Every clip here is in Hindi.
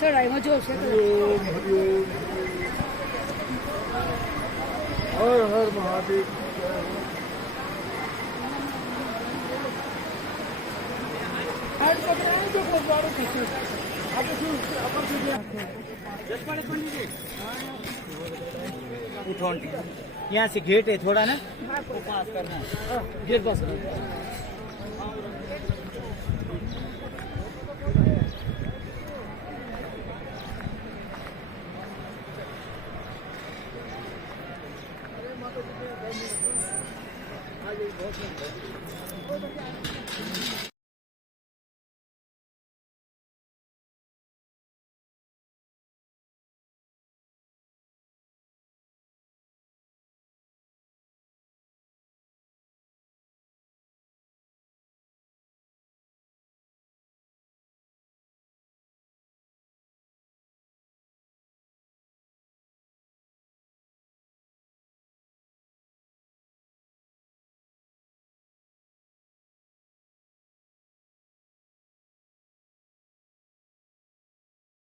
चढ़ाई में जोश है। हर हर महादेव। उठो यहाँ से गेट है थोड़ा ना, वो पास करना है, गेट पास करना है।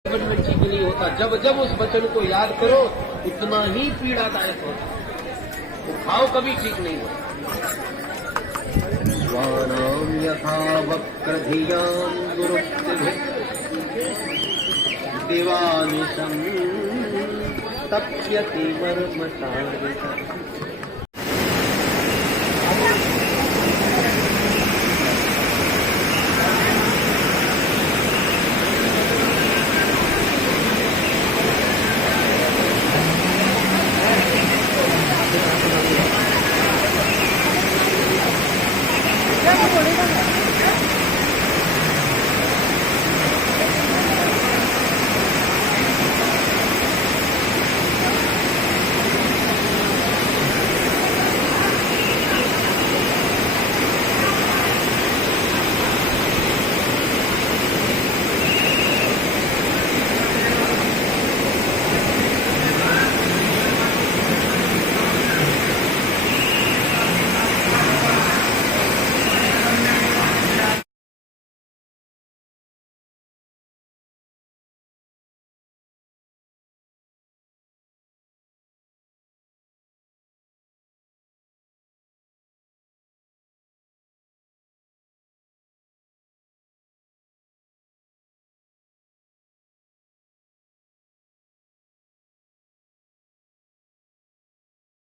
मिर्ची के लिए होता, जब जब उस वचन को याद करो उतना ही पीड़ादायक होता, तो भाव कभी ठीक नहीं होता। स्वानाम यथा वक्रधियां गुरुक्तिभिः दिवानिशं तप्यति मर्मसारितः।